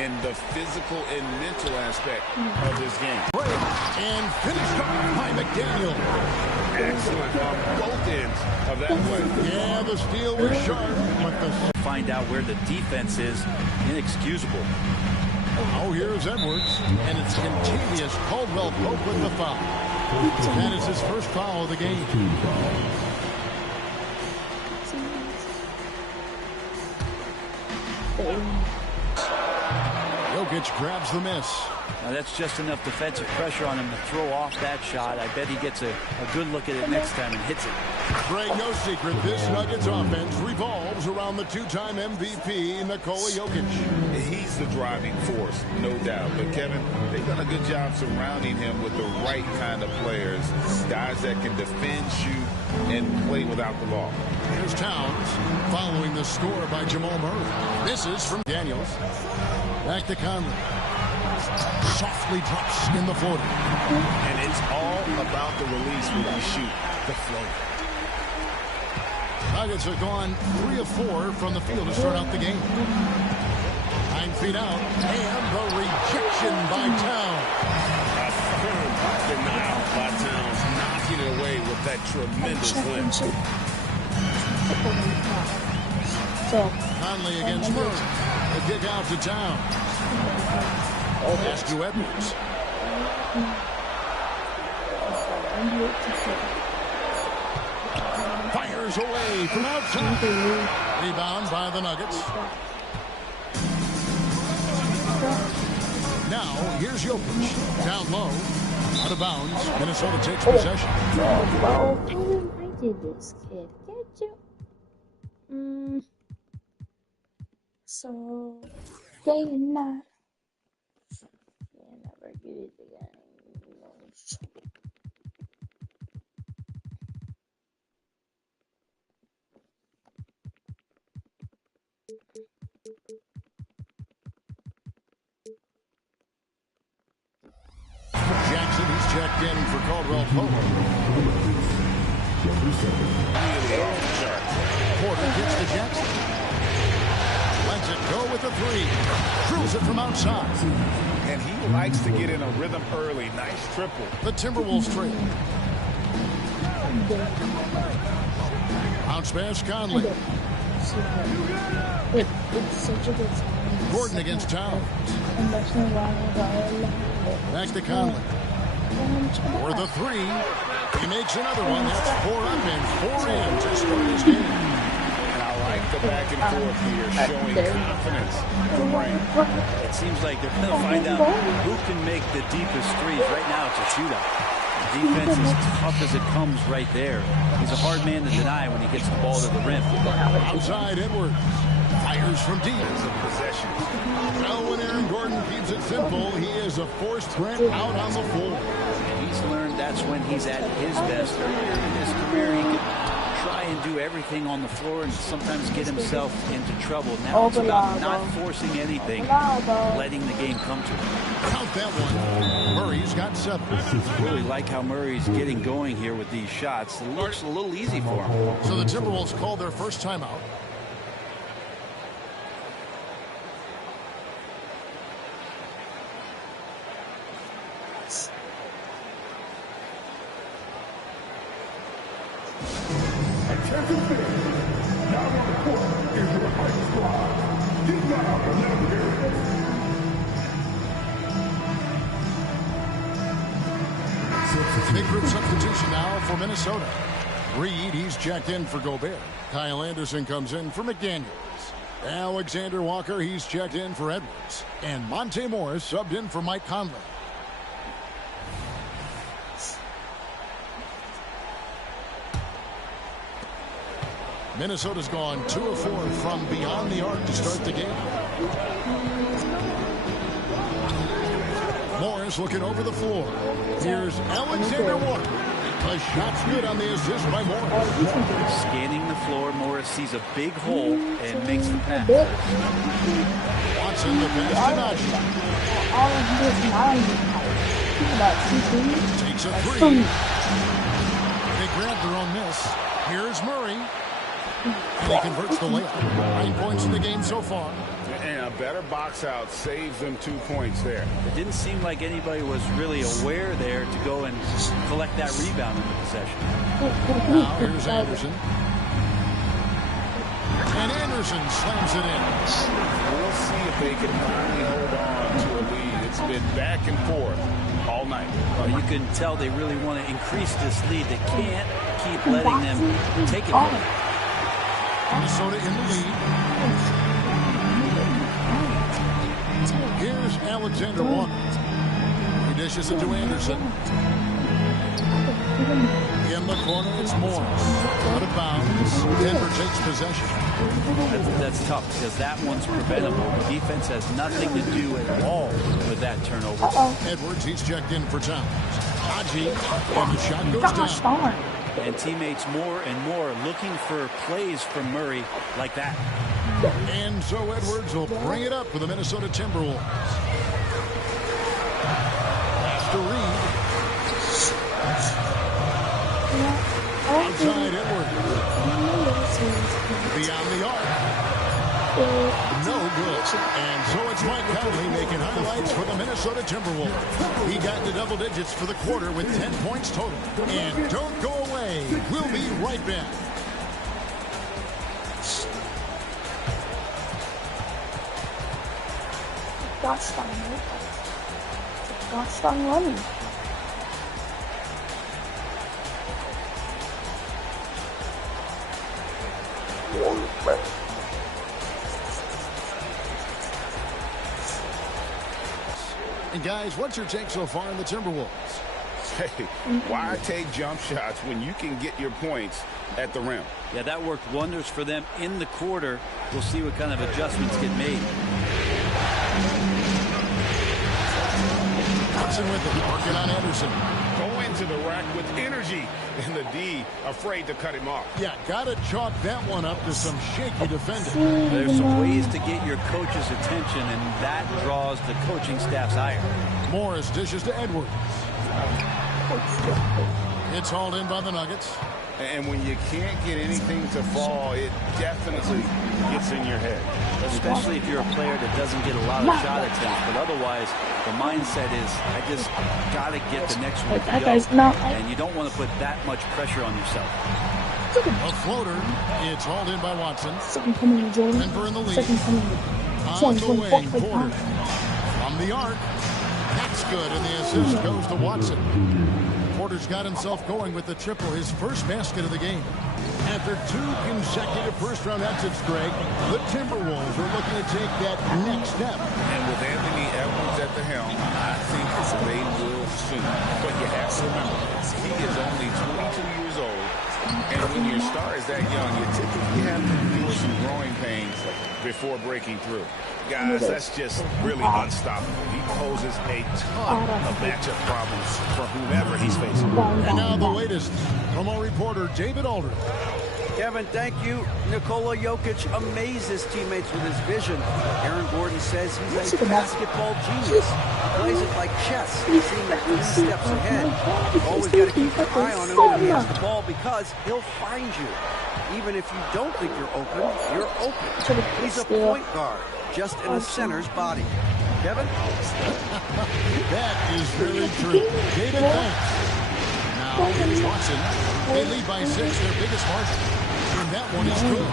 in the physical and mental aspect of this game. And finished off by McDaniel. Excellent on both ends of that play. Yeah, the steal was sharp, but find out where the defense is inexcusable. Oh, here's Edwards, and it's Kentavious Caldwell-Pope with the foul. That is his first foul of the game. Jokic grabs the miss. Now that's just enough defensive pressure on him to throw off that shot. I bet he gets a good look at it next time and hits it. Greg, no secret, this Nuggets offense revolves around the two-time MVP, Nikola Jokic. He's the driving force, no doubt. But, Kevin, they've done a good job surrounding him with the right kind of players, guys that can defend, shoot, and play without the ball. Here's Towns following the score by Jamal Murray. Misses from Daniels. Back to Conley. Softly drops in the floater. And it's all about the release when you shoot the float. Nuggets have gone 3 of 4 from the field to start out the game. 9 feet out. And the rejection by Towns. A firm denial by Towns, knocking it away with that tremendous lift. Conley against Murray. The kick out to Towns. Pass to Edwards. Fires away from outside. Rebound by the Nuggets. Now, here's Jokic. Down low. Out of bounds. Minnesota takes possession. I did this, kid. Get you. So, day and night. Yeah, never get it again. Jackson, he's checked in for Caldwell-Pope. Porter gets to Jackson. Lets it go with the 3. Drills it from outside. And he likes to get in a rhythm early. Nice triple. The Timberwolves trail. Bounce pass, Conley. It's such a good time. Gordon against Towns. Back to Conley. For the 3. He makes another one. That's 4 up and 4 in to start his game. And I like the back and forth here, showing confidence from Ray. It seems like they're going to find out who can make the deepest threes. Right now it's a shootout. The defense is tough as it comes right there. He's a hard man to deny when he gets the ball to the rim. Outside Edwards. Fires from deep. Possession. Well, when Aaron Gordon keeps it simple, he is a force threat out on the floor. And he's learned that's when he's at his best. Earlier in his career, he could try and do everything on the floor and sometimes get himself into trouble. Now it's about not forcing anything, letting the game come to him. Count that one. Murray's got 7. Really like how Murray's getting going here with these shots. It looks a little easy for him. So the Timberwolves call their first timeout. Big group substitution now for Minnesota. Reed, he's checked in for Gobert. Kyle Anderson comes in for McDaniels. Alexander Walker, he's checked in for Edwards. And Monte Morris subbed in for Mike Conley. Minnesota's gone 2 of 4 from beyond the arc to start the game. Morris looking over the floor. Here's Alexander Walker. A shot's good on the assist by Morris. Scanning the floor, Morris sees a big hole and makes the pass. Watson the pass to Naji. Takes a 3. They grab their own miss. Here's Murray. And he converts the layup. 9 points in the game so far. And a better box out saves them 2 points there. It didn't seem like anybody was really aware there to go and collect that rebound in the possession. Now here's Anderson. And Anderson slams it in. We'll see if they can finally hold on to a lead. It's been back and forth all night. You can tell they really want to increase this lead. They can't keep letting them take it from them. Minnesota in the lead. Here's Alexander Walker. He dishes it to Anderson. In the corner, it's Morris. Out of bounds. Denver takes possession. That's tough because that one's preventable. The defense has nothing to do at all with that turnover. Edwards, he's checked in for Towns. Haji, and the shot goes down. And teammates more and more looking for plays from Murray like that. And so Edwards will bring it up for the Minnesota Timberwolves. Pass to Reed. Outside Edwards. Beyond the arc. No good. And so it's Mike Conley making highlights for the Minnesota Timberwolves. He got to double digits for the quarter with 10 points total. And don't go away. We'll be right back. Gastang running. And guys, what's your take so far on the Timberwolves? Hey, why take jump shots when you can get your points at the rim? Yeah, that worked wonders for them in the quarter. We'll see what kind of adjustments get made. Johnson with it, working on Anderson. Go into the rack with energy, and the D afraid to cut him off. Yeah, gotta chalk that one up to some shaky defending. There's some ways to get your coach's attention, and that draws the coaching staff's ire. Morris dishes to Edwards. It's hauled in by the Nuggets. And when you can't get anything to fall, it definitely gets in your head. Especially if you're a player that doesn't get a lot of shot attempts. But otherwise, the mindset is, I just got to get the next one to go. And you don't want to put that much pressure on yourself. A floater. It's hauled in by Watson. Denver in the lead. On the wing, Porter. From the arc. That's good, and the assist goes to Watson. Porter's got himself going with the triple, his first basket of the game. After 2 consecutive first-round exits, Greg, the Timberwolves are looking to take that next step. And with Anthony Edwards at the helm, I think they will soon. But you have to remember, he is only 22 years old. And when your star is that young, you typically have to endure some growing pains before breaking through. Guys, that's just really unstoppable. He poses a ton of matchup problems for whomever he's facing. And now the latest from our reporter, David Aldridge. Kevin, thank you. Nikola Jokic amazes teammates with his vision. Aaron Gordon says he's a basketball genius. He plays it like chess, seeing 3 steps ahead. You've always got to keep an eye on him when he has the ball because he'll find you. Even if you don't think you're open. He's a point guard, just in a center's body. Kevin? That is really true. David, thanks. Now, it's Watson. They lead by 6, their biggest margin. And that one is good.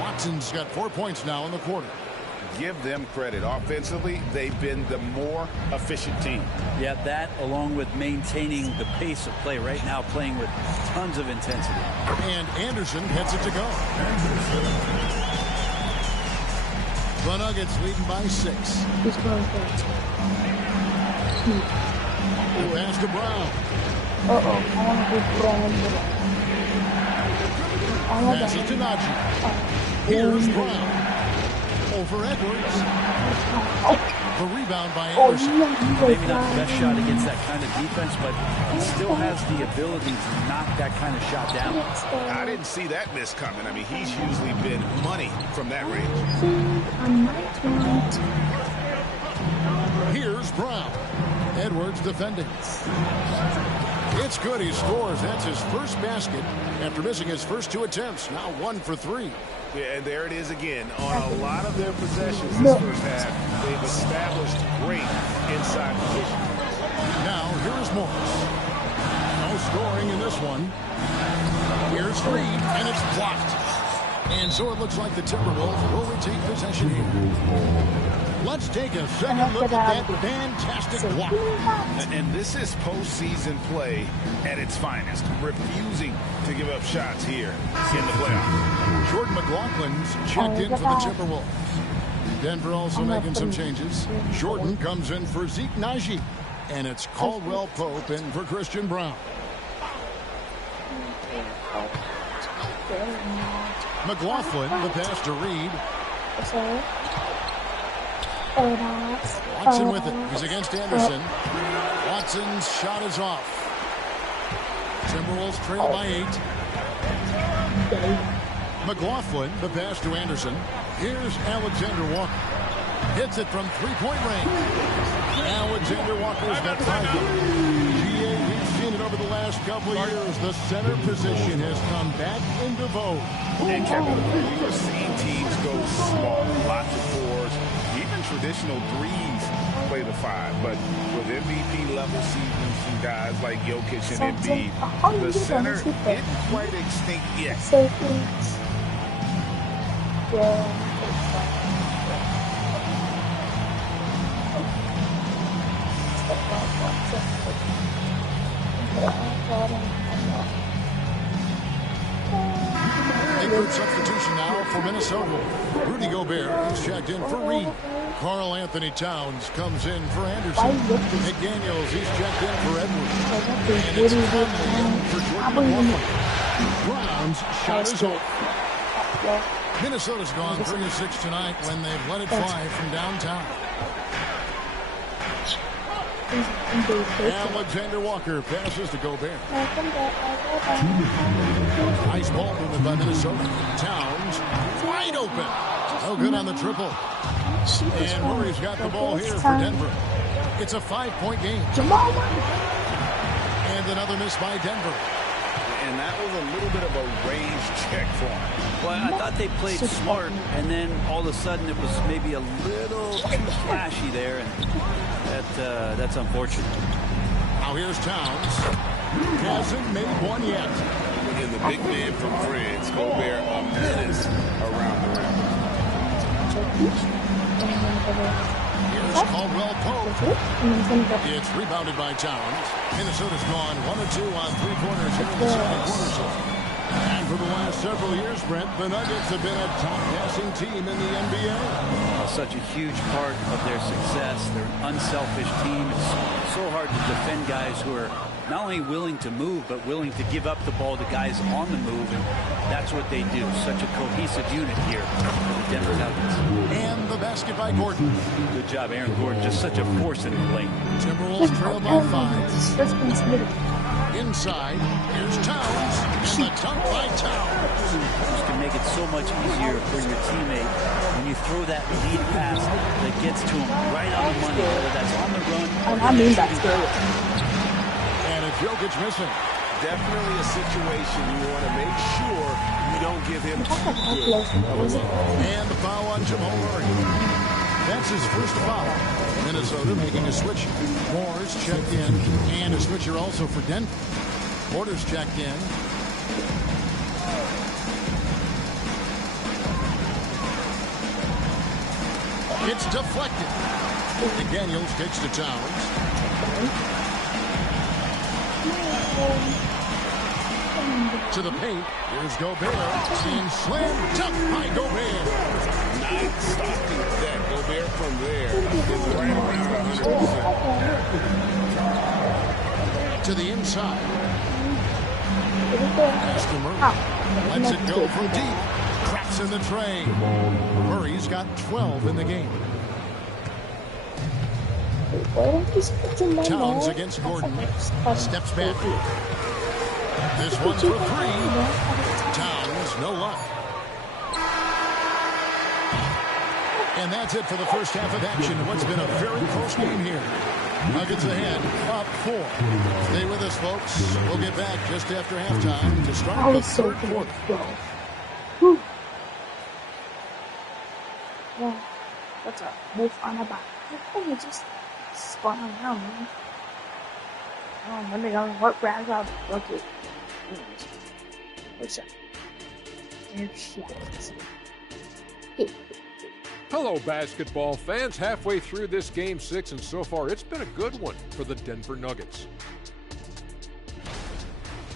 Watson's got 4 points now in the quarter. Give them credit. Offensively, they've been the more efficient team. Yeah, that along with maintaining the pace of play right now, playing with tons of intensity. And Anderson heads it to go. The Nuggets leading by 6. The pass to Brown. I want to be Brown. Pass it to Najee. Here's Brown. Over Edwards. The rebound by Anderson. Maybe not the best shot against that kind of defense, but he still has the ability to knock that kind of shot down. I didn't see that miss coming. I mean, he's usually been money from that range. Here's Brown. Edwards defending. It's good. He scores. That's his first basket after missing his first 2 attempts. Now 1 for 3. Yeah, and there it is again. On a lot of their possessions this first half, they've established great inside position. Now, here's Morris. No scoring in this one. Here's Reed, and it's blocked. And so it looks like the Timberwolves will retake possession here. Let's take a second look at that fantastic block. And this is postseason play at its finest, refusing to give up shots here in the playoffs. Jordan McLaughlin's checked in for the Timberwolves. Denver also making some changes. Jordan comes in for Zeke Naji. And it's Caldwell Pope in for Christian Braun. McLaughlin, the pass to Reed. Watson with it. He's against Anderson. Watson's shot is off. Timberwolves trail by 8. McLaughlin, the pass to Anderson. Here's Alexander Walker. Hits it from three-point range. Alexander Walker's got 5. We've seen it over the last couple of years. The center position has come back into vogue. And Kevin, we've seen teams go small, lots of 4s, even traditional 3s play the 5. But with MVP level seasons from guys like Jokic and Embiid, the center isn't quite extinct yet. Third substitution now for Minnesota. Rudy Gobert is checked in for Reed. Karl Anthony Towns comes in for Anderson. McDaniels, he's checked in for Edwards. And it's Conley in for Jordan McLaughlin. Brown's shot is off. Minnesota's gone 3 of 6 tonight when they've let it fly from downtown. Alexander Walker passes to Gobert. Nice ball movement by Minnesota. Towns wide open. No good on the triple. And Murray's got the ball here for Denver. It's a 5-point game. And another miss by Denver. And that was a little bit of a range check for him. Well, I thought they played smart, and then all of a sudden it was maybe a little too flashy there, and that's unfortunate. Now here's Towns. Hasn't made one yet. And the big man from France, Gobert, a menace around the rim. Here's Caldwell Pope. It's rebounded by Towns. Minnesota's gone 1 of 2 on 3-pointers here in the second quarter. And for the last several years, Brent, the Nuggets have been a top passing team in the NBA. Such a huge part of their success. They're an unselfish team. It's so hard to defend guys who are not only willing to move, but willing to give up the ball to guys on the move. And that's what they do. Such a cohesive unit here for the Denver Nuggets. And the basket by Gordon. Good job, Aaron Gordon. Just such a force in the lane. Timberwolves trail by 5. Inside, here's Towns. And the dunk by Towns. This can make it so much easier for your teammate when you throw that lead pass that gets to him right on the money, whether that's on the run or that's good. And it's Jokic missing. Definitely a situation you want to make sure you don't give him too good. And the foul on Jamal Murray. That's his first foul. Minnesota making a switch. Moore's checked in. And a switcher also for Denver. Porter's checked in. It's deflected. McDaniels takes to Towns. To the paint. Here's Gobert. And slam dunk by Gobert. Nice stopping that. Gobert from there is right around 100%. To the inside. Pass to Murray. Lets it go from deep. Cracks in the tray. Murray's got 12 in the game. Towns against Gordon. Steps back. This one's for 3. Towns, no luck. And that's it for the first half of action in what's been a very close game here. Nuggets ahead, up 4. Stay with us, folks. We'll get back just after halftime to start the third quarter. move on about. I think it just spun around, man. Oh, let me go. What grabs out? Okay. What's up? Hello, basketball fans. Halfway through this Game 6, and so far it's been a good one for the Denver Nuggets.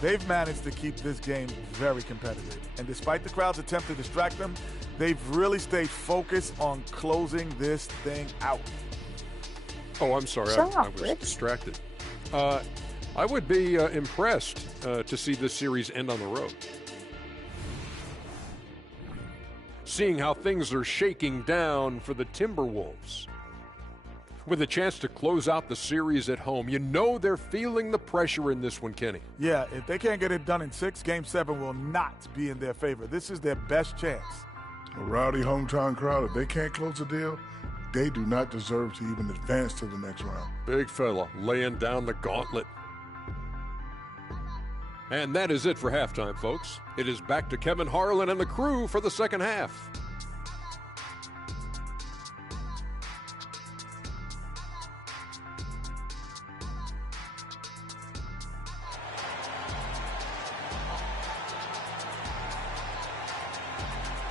They've managed to keep this game very competitive. And despite the crowd's attempt to distract them, they've really stayed focused on closing this thing out. Oh, I'm sorry. I was distracted. I would be impressed to see this series end on the road. Seeing how things are shaking down for the Timberwolves. With a chance to close out the series at home, you know they're feeling the pressure in this one, Kenny. Yeah, if they can't get it done in 6, Game 7 will not be in their favor. This is their best chance. A rowdy hometown crowd, if they can't close a deal, they do not deserve to even advance to the next round. Big fella laying down the gauntlet. And that is it for halftime, folks. It is back to Kevin Harlan and the crew for the second half.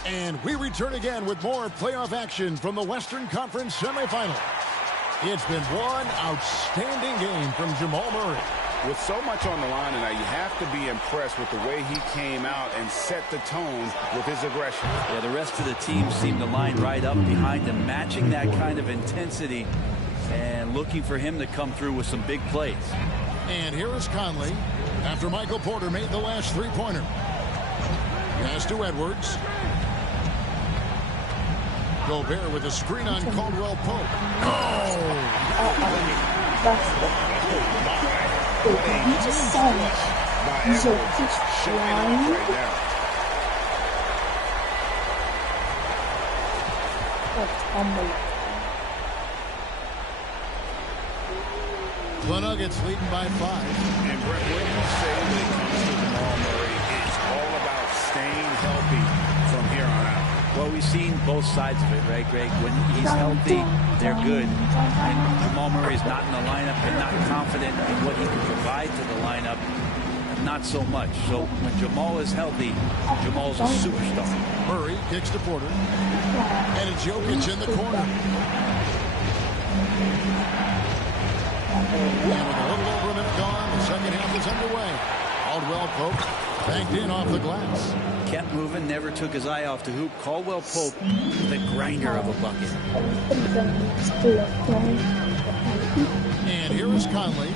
And we return again with more playoff action from the Western Conference semifinals. It's been one outstanding game from Jamal Murray. With so much on the line tonight, you have to be impressed with the way he came out and set the tone with his aggression. Yeah, the rest of the team seemed to line right up behind him, matching that kind of intensity and looking for him to come through with some big plays. And here is Conley after Michael Porter made the last three-pointer. Pass to Edwards. Gobert with a screen on Caldwell Pope. He's just flying. The Nuggets leading by 5. And Brett, what do you say when it comes to Jamal Murray? It's all about staying healthy from here on out. Well, we've seen both sides of it, right, Greg? When he's healthy, they're good. And Jamal Murray's not in the lineup and not confident in what he can provide to the lineup. Not so much. So when Jamal is healthy, Jamal's a superstar. Murray kicks to Porter. And it's Jokic in the corner. And with a little over a minute gone, the second half is underway. Caldwell Pope banked in off the glass. Kept moving, never took his eye off the hoop. Caldwell Pope, the grinder of a bucket. And here is Conley.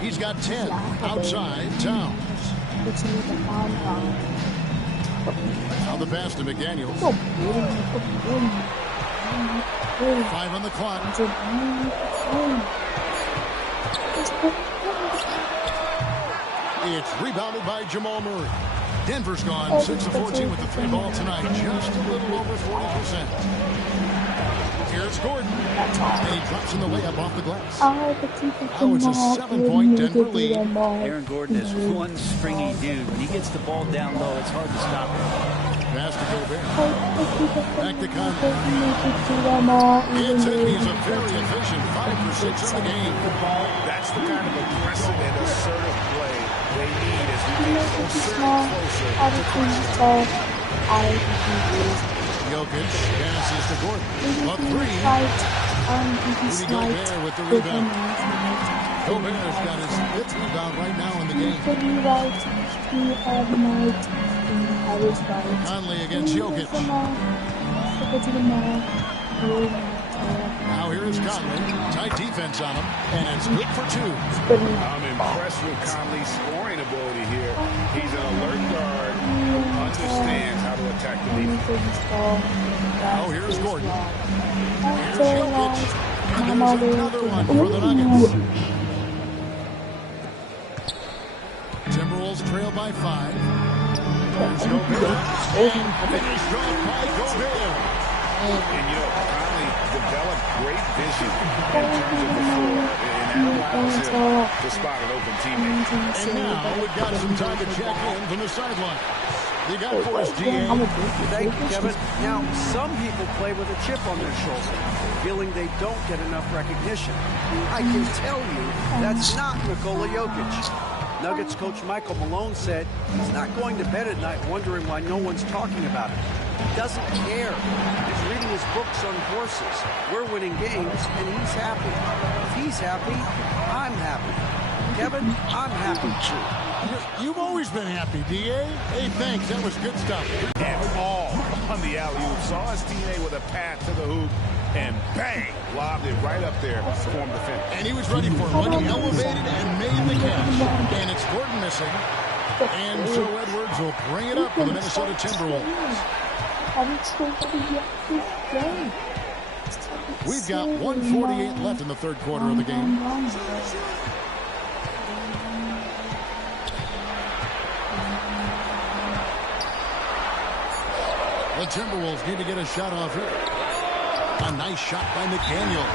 He's got 10 outside Towns. Now the pass to McDaniels. 5 on the clock. It's rebounded by Jamal Murray. Denver's gone 6 of 14 with the 3 ball tonight. Just a little over 40%. Here's Gordon. And he drops in the layup off the glass. Now it's a 7-point Denver lead. Aaron Gordon is one stringy dude. When he gets the ball down low, it's hard to stop him. Pass to Gobert. Back to Conley. He's a very efficient 5 for 6 in the game. That's the kind of aggressive and assertive play they need as we get closer to crunch time. Jokic passes to Gordon. A 3. Rudy Gobert with the rebound. Gobert's got his 5th rebound right now in the game. Conley against Jokic. Now here is Conley. Tight defense on him. And it's good for 2. I'm impressed with Conley's scoring ability here. He's an alert guard, understands how to attack the defense. Now here's Gordon. Here's Jokic. And there's another one for the Nuggets. Timberwolves trail by 5. Here's Gobert. And finished off by Gobert. And, you know, Conley developed great vision in terms of the floor, and that allows him to spot an open teammate. And now we've got some time to check in from the sideline. They got for us, DA. Thank you, Kevin. Now, some people play with a chip on their shoulder, feeling they don't get enough recognition. I can tell you that's not Nikola Jokic. Nuggets coach Michael Malone said he's not going to bed at night wondering why no one's talking about him. He doesn't care. He's reading his books on horses. We're winning games, and he's happy. If he's happy, I'm happy. Kevin, I'm happy too. You've always been happy, D.A. Hey, thanks. That was good stuff. And all on the alley-oop. Saw his teammate with a pass to the hoop, and bang, lobbed it right up there for him to finish. And he was ready for it when he elevated and made the catch. And it's Gordon missing. And so Edwards will bring it up for the Minnesota Timberwolves. We've got 1:48 left in the third quarter of the game. The Timberwolves need to get a shot off here. A nice shot by McDaniels.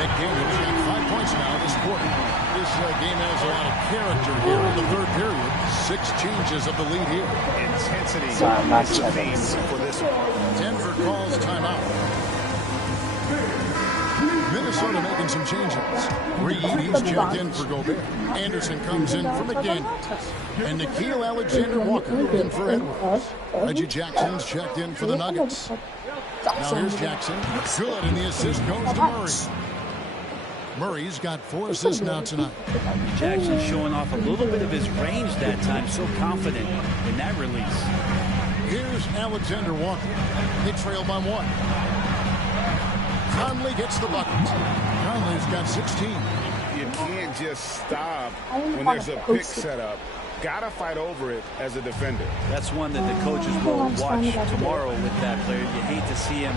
McDaniels got 5 points now this quarter. This game has a lot of character here in the third period. 6 changes of the lead here. Intensity is the theme for this one. Denver calls timeout. Minnesota making some changes. Reed, he's checked in for Gobert. Anderson comes in for McDaniels. And Nickeil Alexander-Walker in for Edwards. Reggie Jackson's checked in for the Nuggets. Now here's Jackson. Good, and the assist goes to Murray. Murray's got 4 assists now tonight. Jackson showing off a little bit of his range that time. So confident in that release. Here's Alexander-Walker. They trail by 1. Conley gets the bucket. Conley's got 16. You can't just stop when there's a pick set up. Gotta fight over it as a defender. That's one that the coaches will watch tomorrow with that player. You hate to see him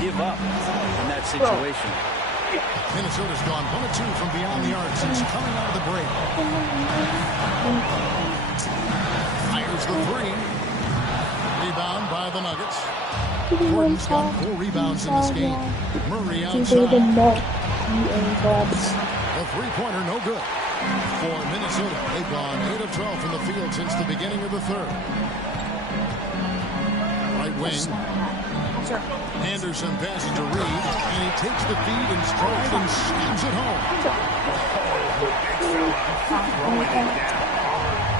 give up in that situation. Minnesota's gone 1 of 2 from beyond the arc since coming out of the break. Fires the 3. Rebound by the Nuggets. Gordon's got 4 rebounds in this game. Murray outside. The three-pointer no good. For Minnesota, they've gone 8 of 12 from the field since the beginning of the third. Right wing. Anderson passes to Reed, and he takes the feed and strikes and slams it home.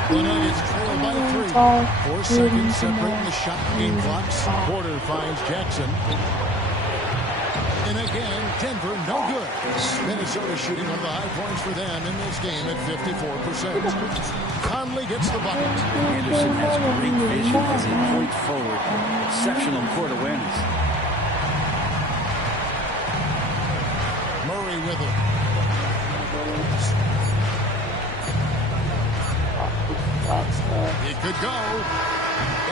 The Nuggets trail by 3. 4 seconds separating the shot game clocks. Porter finds Jackson. And again, Denver no good. Minnesota shooting one of the high points for them in this game at 54%. Conley gets the bucket. Anderson has great vision as a point forward. Exceptional court awareness. Murray with it. It could go.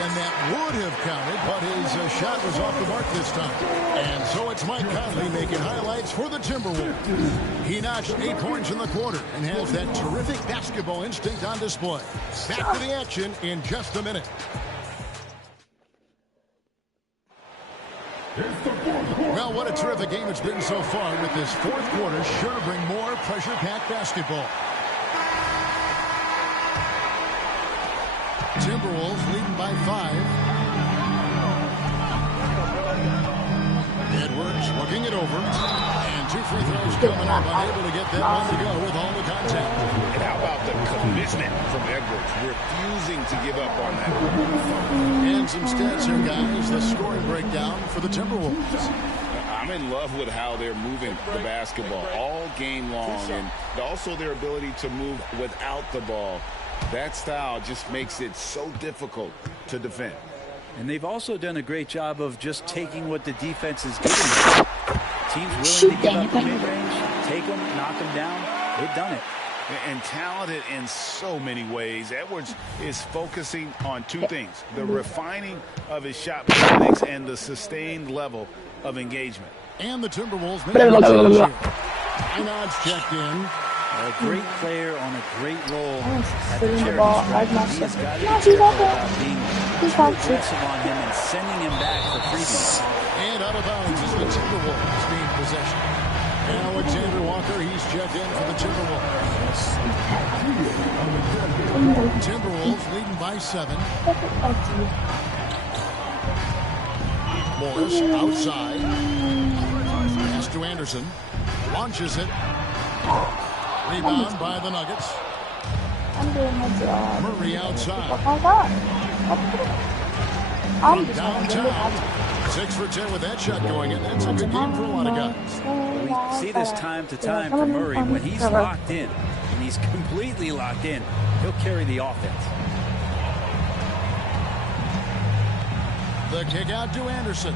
And that would have counted, but his shot was off the mark this time. And so it's Mike Conley making highlights for the Timberwolves. He notched 8 points in the quarter and has that terrific basketball instinct on display. Back to the action in just a minute. Well, what a terrific game it's been so far, with this fourth quarter sure to bring more pressure-packed basketball. Timberwolves leading by 5. Edwards looking it over. And 2 free throws coming up. Unable to get that one to go with all the contact. And how about the commitment from Edwards, refusing to give up on that. And some stats here, guys. The scoring breakdown for the Timberwolves. I'm in love with how they're moving the basketball all game long, and also their ability to move without the ball. That style just makes it so difficult to defend. And they've also done a great job of just taking what the defense is giving them. Teams willing to give up the mid-range, take them, knock them down. They've done it. And talented in so many ways. Edwards is focusing on 2 things: the refining of his shot mechanics and the sustained level of engagement. And the Timberwolves make a change here. Einard's checked in. A great player on a great role at the He's got to be careful about being aggressive on him and sending him back for freebies. And out of bounds is the Timberwolves being possession. Alexander Walker, he's checked in for the Timberwolves. Timberwolves leading by 7. Morris outside. Pass to Anderson. Launches it. Rebound by the Nuggets. I'm doing my job. Murray outside. Oh my God. I'm just Downtown. 6 for 10 with that shot going in. That's a good game for a lot of guys. We see this time to time from Murray. When he's locked in, and he's completely locked in, he'll carry the offense. The kick out to Anderson.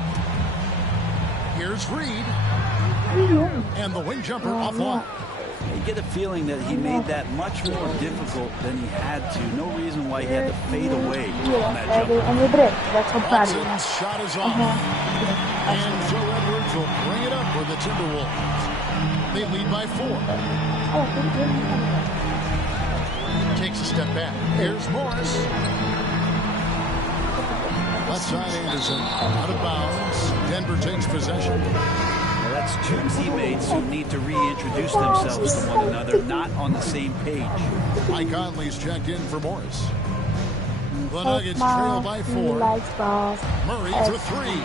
Here's Reed. And the wing jumper offline. You get a feeling that he made that much more difficult than he had to. No reason why he had to fade away on that jumper. Watson's shot is off. And Joe Edwards will bring it up for the Timberwolves. They lead by 4. Takes a step back. Here's Morris. Left side Anderson. Out of bounds. Denver takes possession. Well, that's two teammates who need to reintroduce themselves to one another, not on the same page. Mike Conley's checked in for Morris. The Nuggets trail by 4. Murray for 3.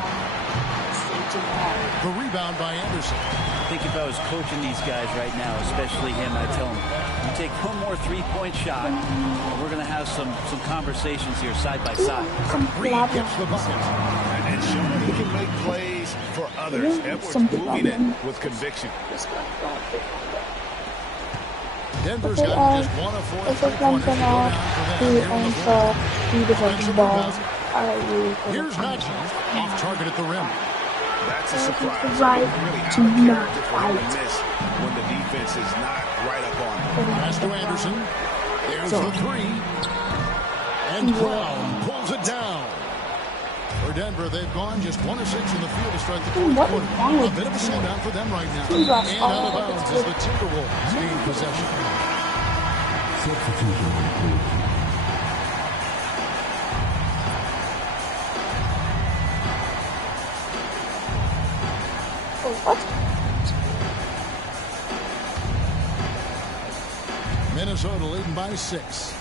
The rebound by Anderson. I think if I was coaching these guys right now, especially him, I'd tell him, you take one more three-point shot, and we're going to have some conversations here side by side. Reed gets the bucket. And showing he can make plays for others. Edwards moving it with conviction. Denver's got just 1 of 4 3-pointers to go down for them. Here's Matthews, off target at the rim. That's a surprise. Really out of character for him to miss when the defense is not right up on him. Pass to Anderson. There's the 3. And Brown pulls it down. For Denver, they've gone just 1 of 6 in the field to start the fourth quarter. A bit of a slowdown for them right now. And out of bounds as the Timberwolves gain possession. Substitution complete. Minnesota leading by 6.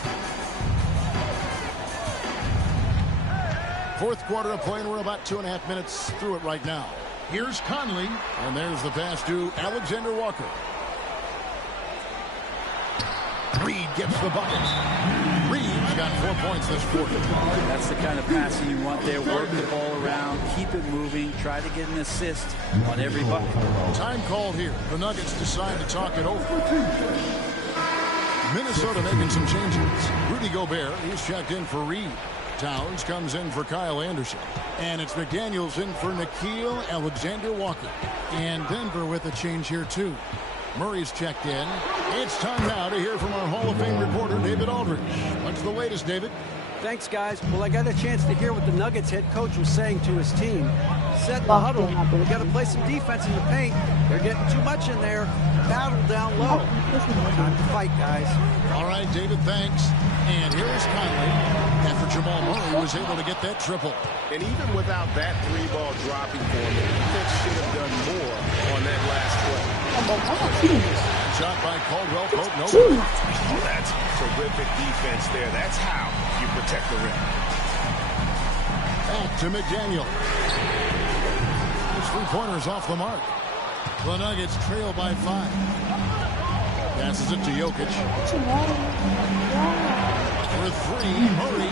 Fourth quarter of play, and we're about 2.5 minutes through it right now. Here's Conley, and there's the pass to Alexander Walker. Reed gets the bucket. Reed's got 4 points this quarter. That's the kind of passing you want there. Work the ball around, keep it moving, try to get an assist on every bucket. Time called here. The Nuggets decide to talk it over. Minnesota making some changes. Rudy Gobert, he's checked in for Reed. Towns comes in for Kyle Anderson. And it's McDaniels in for Nickeil Alexander-Walker. And Denver with a change here, too. Murray's checked in. It's time now to hear from our Hall of Fame reporter, David Aldridge. What's the latest, David? Thanks, guys. Well, I got a chance to hear what the Nuggets head coach was saying to his team. He said in the huddle, we got to play some defense in the paint. They're getting too much in there. Battle down low. Time to fight, guys. All right, David, thanks. And here is Conley after Jamal Murray was able to get that triple. And even without that 3-ball dropping for him, the defense should have done more on that last play. Shot by Caldwell Pope, no. Oh, that's terrific defense there. That's how you protect the rim. Back to McDaniel. His 3-pointer's off the mark. The Nuggets trail by 5. Passes it to Jokic. For 3, Murray.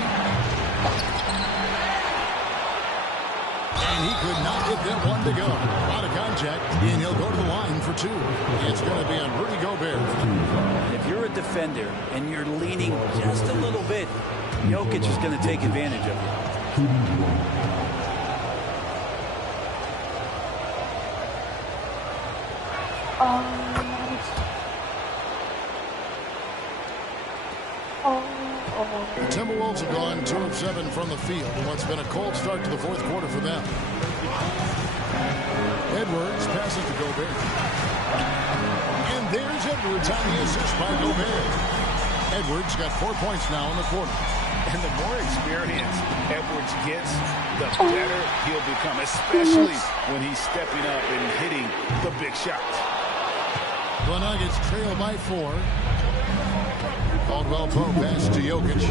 And he could not get that one to go. Out of contact, and he'll go to the line for 2. It's going to be on Rudy Gobert. If you're a defender and you're leaning just a little bit, Jokic is going to take advantage of it. The Timberwolves have gone 2 of 7 from the field in what's been a cold start to the fourth quarter for them. Edwards passes to Gobert. And there's Edwards on the assist by Gobert. Edwards got 4 points now in the quarter. And the more experience Edwards gets, the better he'll become, especially when he's stepping up and hitting the big shots. The Nuggets trail by 4. Caldwell Pope pass to Jokic.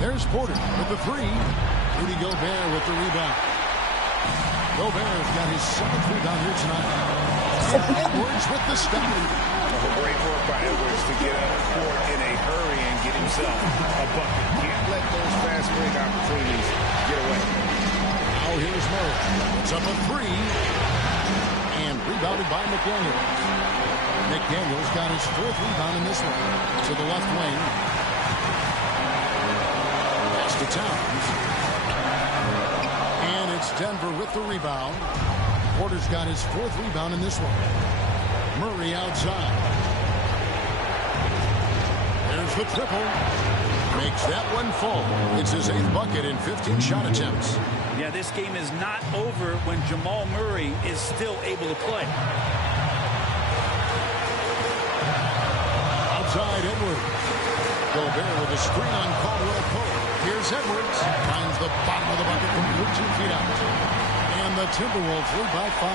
There's Porter with the 3. Rudy Gobert with the rebound. Gobert's got his 7th rebound here tonight. And Edwards with the stop. Great work by Edwards to get out of court in a hurry and get himself a bucket. Can't let those fast break opportunities get away. Now here's Murray. It's up a 3. And rebounded by McDaniels. McDaniels got his 4th rebound in this one. To the left wing. Pass to Towns. And it's Denver with the rebound. Porter's got his 4th rebound in this one. Murray outside. There's the triple. Makes that one fall. It's his 8th bucket in 15 shot attempts. Yeah, this game is not over when Jamal Murray is still able to play. Outside Edwards. Gobert with a screen on Caldwell Pope. Here's Edwards. Finds the bottom of the bucket from 13 feet out. And the Timberwolves lead by 5.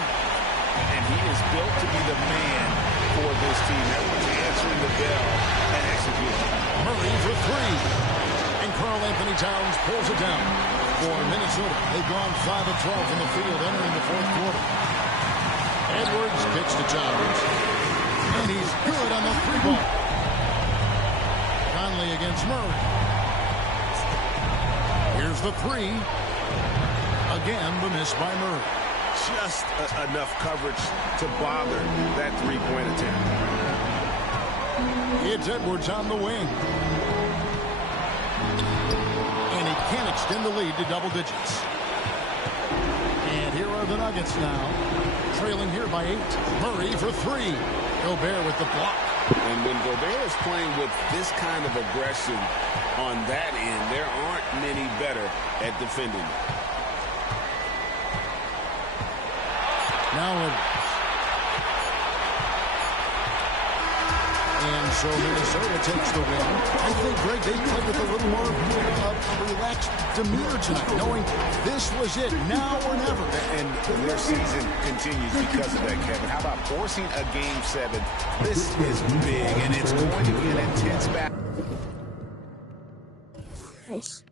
And he is built to be the man for this team. Edwards answering the bell and executing. Murray for 3. And Karl-Anthony Towns pulls it down. For Minnesota, they've gone 5 of 12 from the field entering the 4th quarter. Edwards kicks to Towns. And he's good on the 3-ball. Conley against Murray. Here's the 3. Again, the miss by Murray. Just enough coverage to bother that 3-point attempt. It's Edwards on the wing. And he can't extend the lead to double digits. And here are the Nuggets now. Trailing here by 8. Murray for 3. Gobert with the block. And when Gobert is playing with this kind of aggression on that end, there aren't many better at defending. Now Edwards. And so Minnesota takes the win. I think, Greg, they played with a little more relaxed demeanor tonight, knowing this was it, now or never. And their season continues because of that, Kevin. How about forcing a Game 7? This is big, and it's going to be an intense battle. Nice.